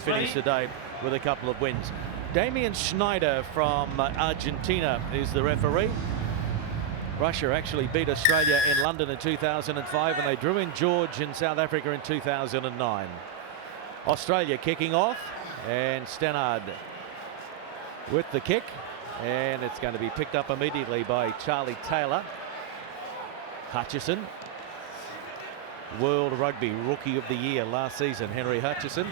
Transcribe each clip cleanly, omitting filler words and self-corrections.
Finished today with a couple of wins. Damian Schneider from Argentina is the referee. Russia actually beat Australia in London in 2005, and they drew in George in South Africa in 2009. Australia kicking off, and Stannard with the kick, and it's going to be picked up immediately by Charlie Taylor. Hutchison, World Rugby Rookie of the Year last season, Henry Hutchison.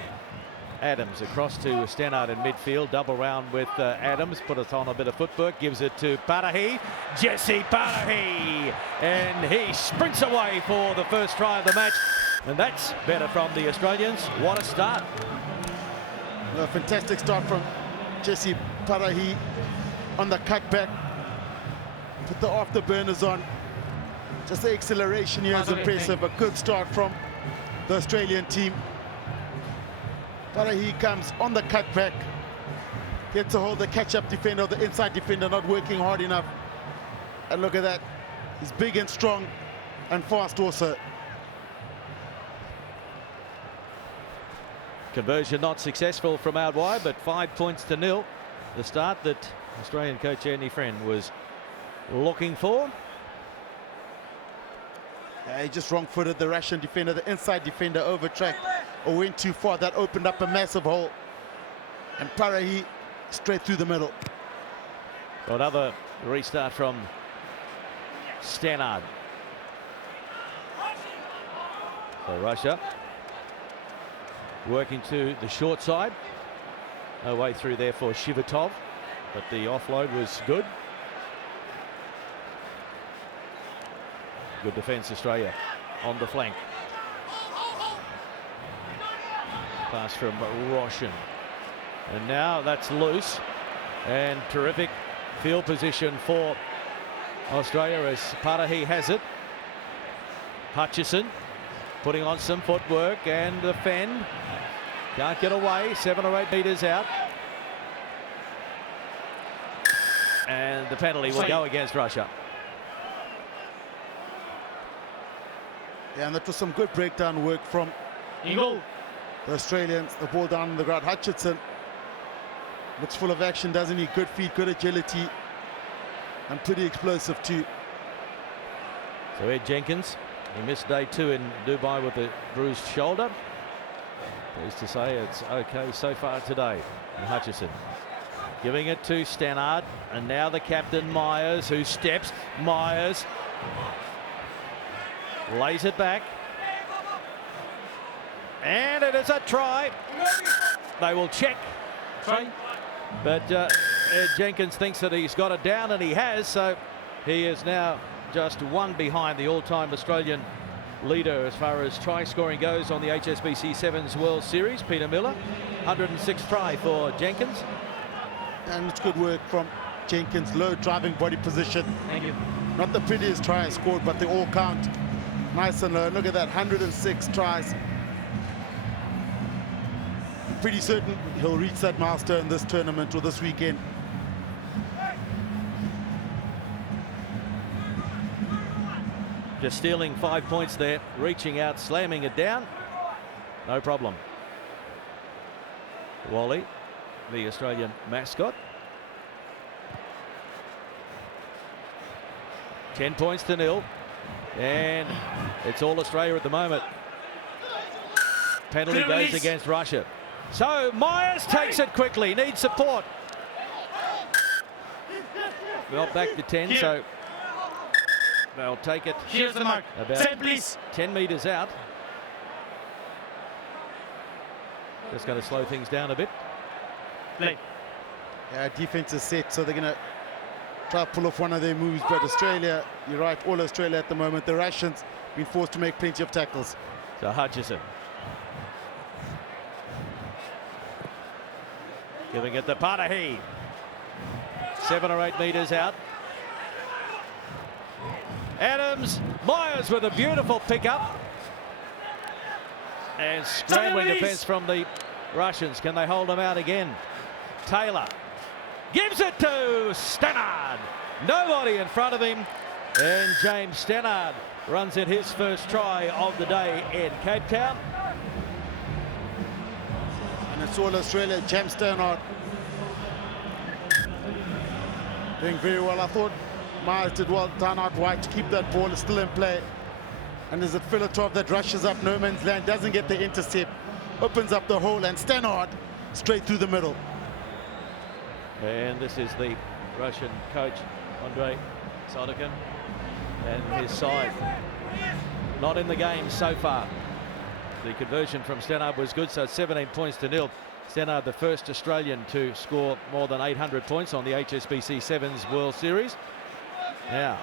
Adams across to Stannard in midfield, double round with Adams, put us on a bit of footwork, gives it to Patahi, Jesse Patahi, and he sprints away for the first try of the match, and that's better from the Australians. What a start. A fantastic start from Jesse Patahi on the cutback, put the afterburners on. Just the acceleration here is impressive. A good start from the Australian team. Patahi comes on the cutback, gets a hold of the catch-up defender, the inside defender not working hard enough. And look at that, he's big and strong and fast also. Conversion not successful from out wide, but 5 points to nil. The start that Australian coach Andy Friend was looking for. He just wrong-footed the Russian defender, the inside defender overtracked or went too far. That opened up a massive hole, and Patahi straight through the middle. Another restart from Stannard. So Russia working to the short side. No way through there for Shivatov, but the offload was good. Good defence, Australia on the flank. Pass from Roshan, and now that's loose, and terrific field position for Australia as Patahi has it. Hutchison putting on some footwork and defend, can't get away, 7 or 8 metres out, and the penalty will go against Russia. Yeah, and that was some good breakdown work from Eagle. The Australians. The ball down on the ground. Hutchison looks full of action, doesn't he? Good feet, good agility, and pretty explosive too. So Ed Jenkins, he missed day 2 in Dubai with a bruised shoulder. Pleased to say it's okay so far today. And Hutchison giving it to Stannard, and now the captain Myers, who steps. Myers lays it back, and it is a try. They will check, but Ed Jenkins thinks that he's got it down, and he has, so he is now just one behind the all-time Australian leader as far as try scoring goes on the HSBC Sevens World Series, Peter Miller. 106th try for Jenkins, and it's good work from Jenkins. Low driving body position. Thank you. Not the prettiest try I scored, but they all count. Nice and low. Look at that, 106 tries. Pretty certain he'll reach that milestone this tournament or this weekend. just stealing 5 points there, reaching out, slamming it down, no problem. Wally, the Australian mascot. 10 points to nil, and it's all Australia at the moment. Penalty goes against Russia. So Myers takes it quickly, needs support. Well, back to 10, so they'll take it. Here's the mark. Set, please. 10 metres out. Just going to slow things down a bit. Play. Yeah, defense is set, so they're going to try to pull off one of their moves. But Australia, you're right, all Australia at the moment, the Russians been forced to make plenty of tackles. So Hutchison giving it to Patahi. 7 or 8 metres out. Adams, Myers with a beautiful pickup. And scrambling defence from the Russians. Can they hold them out again? Taylor gives it to Stannard. Nobody in front of him. And James Stannard runs in his first try of the day in Cape Town. And against all Australia. James Stannard doing very well. I thought Myers did well down out wide to keep that ball. It's still in play. And there's a Filatov that rushes up no man's land, doesn't get the intercept, opens up the hole, and Stannard straight through the middle. And this is the Russian coach, Andrei Sodokin, and his side. Not in the game so far. The conversion from Stannard was good, so 17 points to nil. Stannard, the first Australian to score more than 800 points on the HSBC Sevens World Series. Now,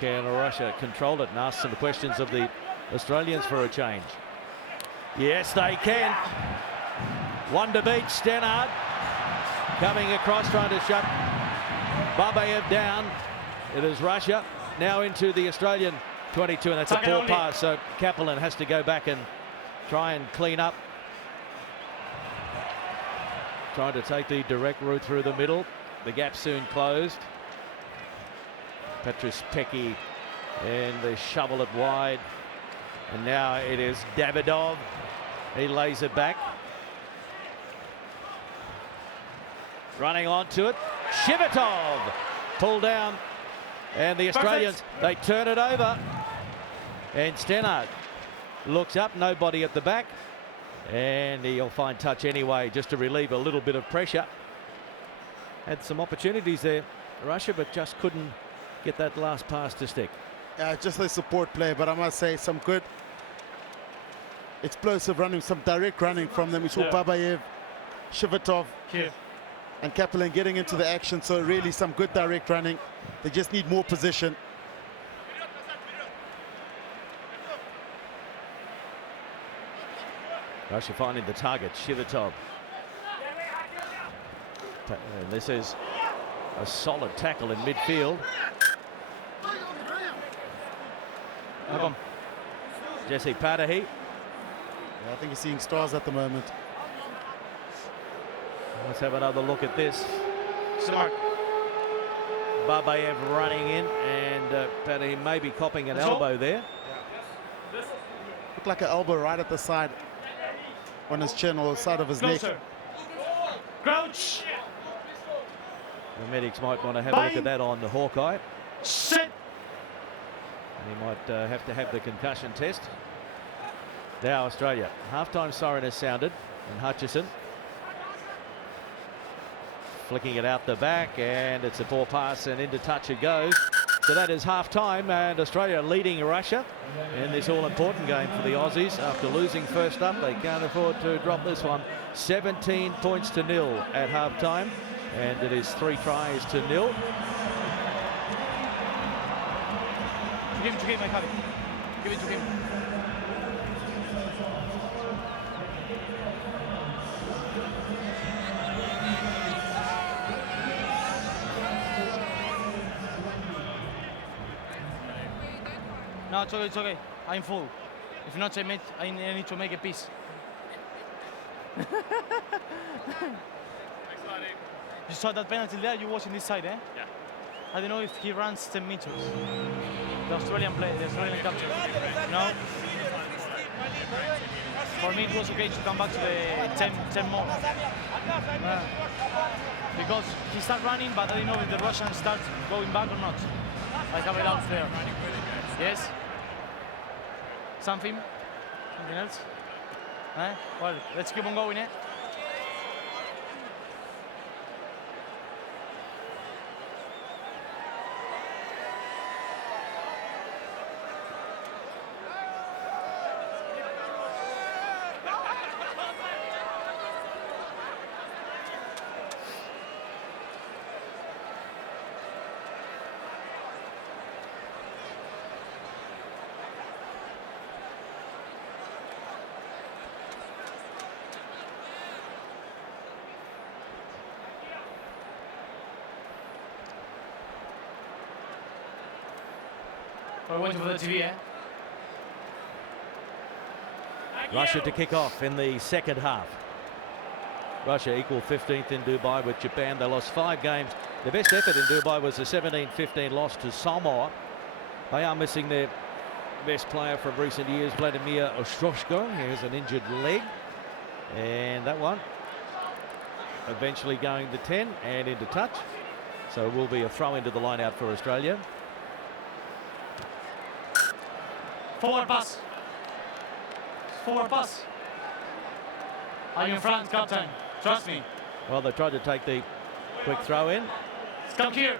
can Russia control it and ask some questions of the Australians for a change? Yes, they can. One to beat. Stannard coming across, trying to shut Babayev down. It is Russia now into the Australian 22, and that's a poor pass, so Kaplan has to go back and try and clean up. Trying to take the direct route through the middle. The gap soon closed. Petrus Pecky, and they shovel it wide. And now it is Davidov. He lays it back. Running onto it. Shivitov pulled down. And the Australians, they turn it over. And Stannard looks up, nobody at the back. And he'll find touch anyway, just to relieve a little bit of pressure. Had some opportunities there, Russia, but just couldn't get that last pass to stick. Just a support play, but I must say some good explosive running, some direct running from them. We saw Babayev, Shivitov, and Kaplan getting into the action, so really some good direct running. They just need more position. Russia finding the target, Shivitov. And this is a solid tackle in midfield. Jesse Padahi. I think he's seeing stars at the moment. Let's have another look at this. Smart. Babayev running in, and Padahi maybe copping an elbow there. Looked like an elbow right at the side on his chin or the side of his neck. Crouch. The medics might want to have a look at that on the Hawkeye. Sit. And he might have to have the concussion test. Now Australia. Half-time siren has sounded, and Hutchison flicking it out the back, and it's a poor pass, and into touch it goes. So that is half-time, and Australia leading Russia in this all-important game for the Aussies. After losing first up, they can't afford to drop this one. 17 points to nil at half-time, and it is 3 tries to nil. Give it to him, Harry. Give it to him. No, it's okay, it's okay. I'm full. If not, I need to make a piece. You saw that penalty there? You watching this side, eh? Yeah. I don't know if he runs 10 meters. The Australian capture. No? For me, it was okay to come back to the 10 more. Because he started running, but I don't know if the Russians start going back or not. I have it out there. Yes? Something else? Well, let's keep on going, eh? We're waiting for the TV, eh? Russia to kick off in the second half. Russia equal 15th in Dubai with Japan. They lost 5 games. Their best effort in Dubai was a 17-15 loss to Samoa. They are missing their best player from recent years, Vladimir Ostroshko. He has an injured leg. And that one eventually going to 10 and into touch. So it will be a throw into the line out for Australia. Forward pass. Forward pass. Are you in front, captain? Trust me. Well, they tried to take the quick throw in. Come here.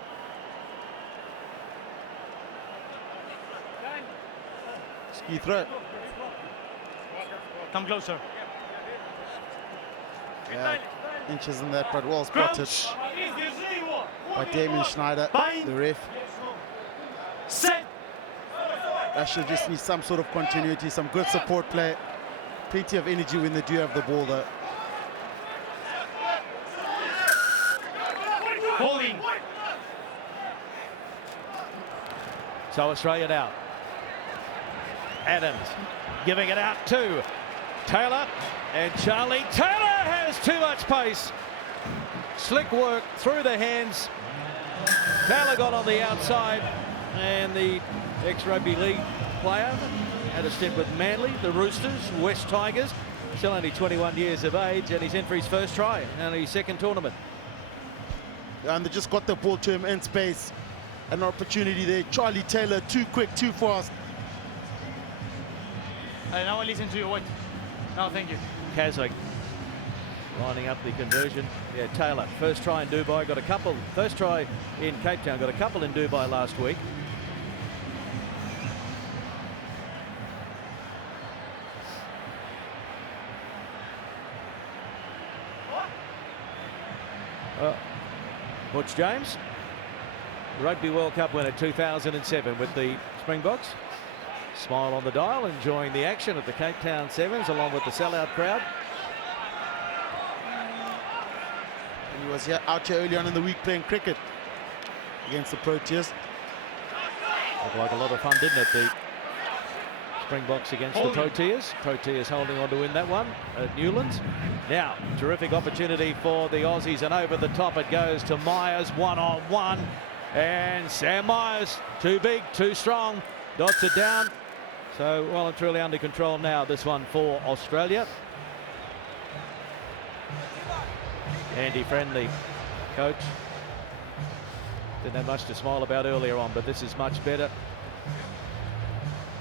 Ski throw. Come closer. Yeah, inches in that, but well spotted by Damien Schneider, the ref. Set. Russia just needs some sort of continuity, some good support play. Plenty of energy when they do have the ball, though. Holding. So Australia now. Adams giving it out to Taylor, and Charlie Taylor has too much pace. Slick work through the hands. Taylor got on the outside, and the ex-rugby league player had a stint with Manly, the Roosters, West Tigers. Still only 21 years of age, and he's in for his first try and his second tournament. And they just got the ball to him in space. An opportunity there. Charlie Taylor, too quick, too fast. Now I listen to you. Wait. No, thank you. Kazakh lining up the conversion. Yeah, Taylor, first try in Dubai, got a couple. First try in Cape Town, got a couple in Dubai last week. Butch James, Rugby World Cup winner 2007 with the Springboks. Smile on the dial, enjoying the action at the Cape Town Sevens along with the sellout crowd. And he was here, out here early on in the week playing cricket against the Proteas. Looked like a lot of fun, didn't it? The Springboks against the Proteas. Proteas holding on to win that one at Newlands. Now, terrific opportunity for the Aussies, and over the top it goes to Myers, one-on-one. And Sam Myers, too big, too strong, dots it down. So well and truly under control now, this one for Australia. Andy Friendly, coach. Didn't have much to smile about earlier on, but this is much better.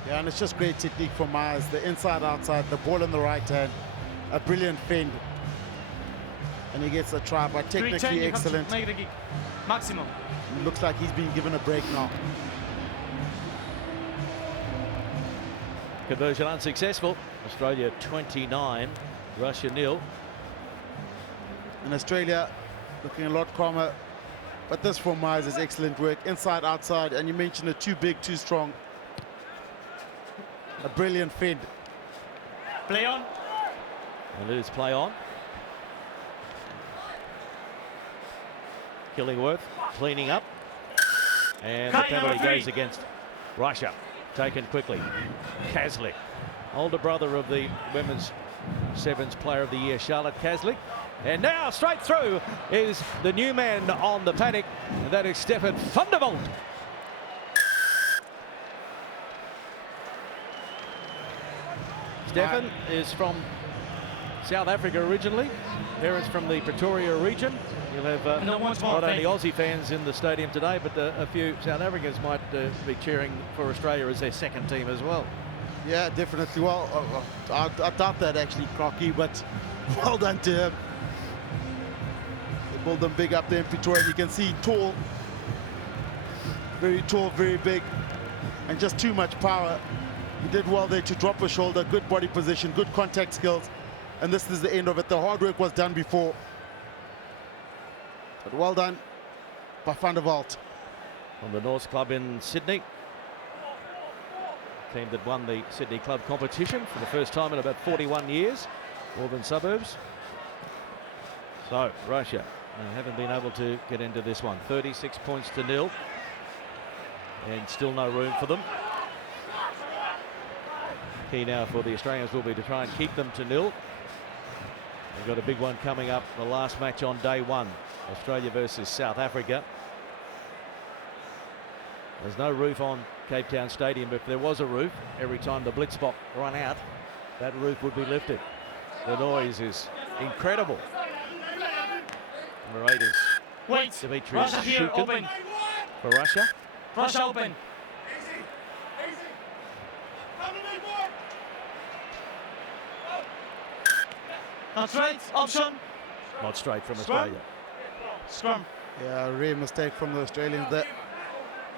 Yeah, and it's just great technique from Myers. The inside, outside, the ball in the right hand. A brilliant fend. And he gets a try, but technically excellent. Make the kick. Maximum. It looks like he's been given a break now. Conversion unsuccessful. Australia 29, Russia 0. And Australia looking a lot calmer. But this from Myers is excellent work. Inside, outside, and you mentioned it, too big, too strong. A brilliant fend. Play on. And it is play on. Killingworth cleaning up. And the penalty goes against Russia. Taken quickly. Kaslik, older brother of the Women's Sevens Player of the Year, Charlotte Kaslik. And now straight through is the new man on the paddock. And that is Stefan van der Walt. Stefan is from South Africa originally. Parents from the Pretoria region. You'll have not only Aussie fans in the stadium today, but a few South Africans might be cheering for Australia as their second team as well. Yeah, definitely. Well, I doubt that actually, Crocky, but well done to him. They build them big up there in Pretoria. You can see tall, very big, and just too much power. He did well there to drop a shoulder, good body position, good contact skills, and this is the end of it. The hard work was done before. But well done by Van der Walt. From the North Club in Sydney. Team that won the Sydney Club competition for the first time in about 41 years. Northern Suburbs. So, Russia haven't been able to get into this one. 36 points to 0. And still no room for them. Key now for the Australians will be to try and keep them to 0. They've got a big one coming up, the last match on day one. Australia versus South Africa. There's no roof on Cape Town Stadium. If there was a roof, every time the Blitzbok run out, that roof would be lifted. The noise is incredible. The Raiders. Wait. Dimitri Russia here, Shukin open. for Russia. Russia open. Not straight. Option. Not straight from Scrum. Australia. Scrum. Yeah, rare mistake from the Australians. That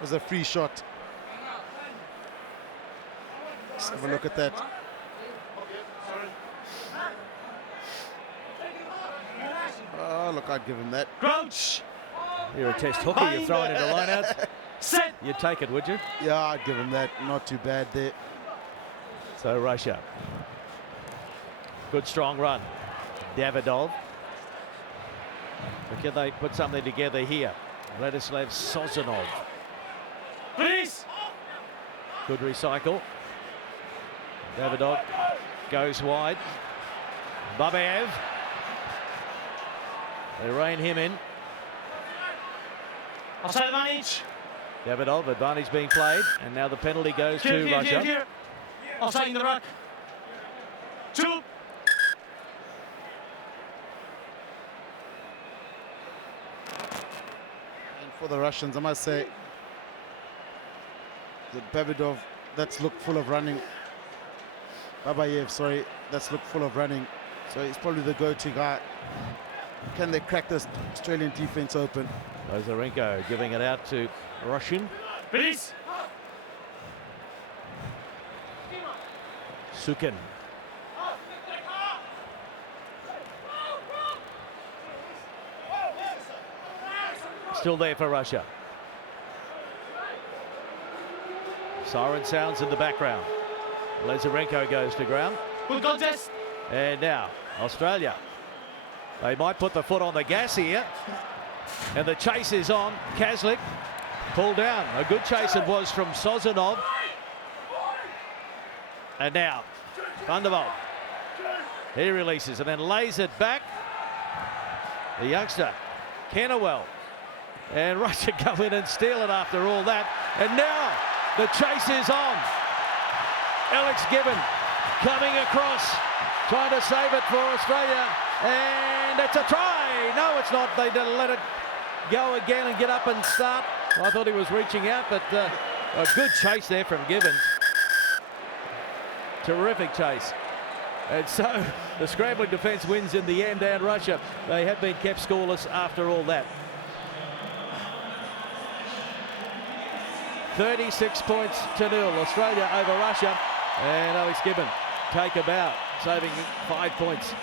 was a free shot. Let's have a look at that. Oh, look, I'd give him that. Crouch. You're a test hooker, you're throwing it a line out. Set. You'd take it, would you? Yeah, I'd give him that. Not too bad there. So Russia. Good strong run. Davidov. But can they put something together here? Vladislav Sozanov. Please. Good recycle. Davidov goes wide. Babaev. They rein him in. Offside advantage. Davidov, advantage being played. And now the penalty goes to Russia. Here. Offside in the ruck. 2. And for the Russians, I must say, the Davidov, that's looked full of running. Babayev, sorry, that's looked full of running. So he's probably the go-to guy. Can they crack this Australian defense open? Lazarenko giving it out to Russian. Please. Sukin. Still there for Russia. Siren sounds in the background. Lazarenko goes to ground. Good contest. And now Australia. They might put the foot on the gas here. And the chase is on. Kaslik pulled down. A good chase it was from Sozanov. And now Thunderbolt. He releases and then lays it back. The youngster, Kennewell. And Russia go in and steal it after all that. And now the chase is on. Alex Gibbon coming across, trying to save it for Australia. And it's a try. No, it's not. They let it go again and get up and start. I thought he was reaching out, but a good chase there from Gibbons. Terrific chase. And so the scrambling defence wins in the end, and Russia, they have been kept scoreless after all that. 36 points to 0. Australia over Russia, and Alex Gibbon take a bow, saving 5 points.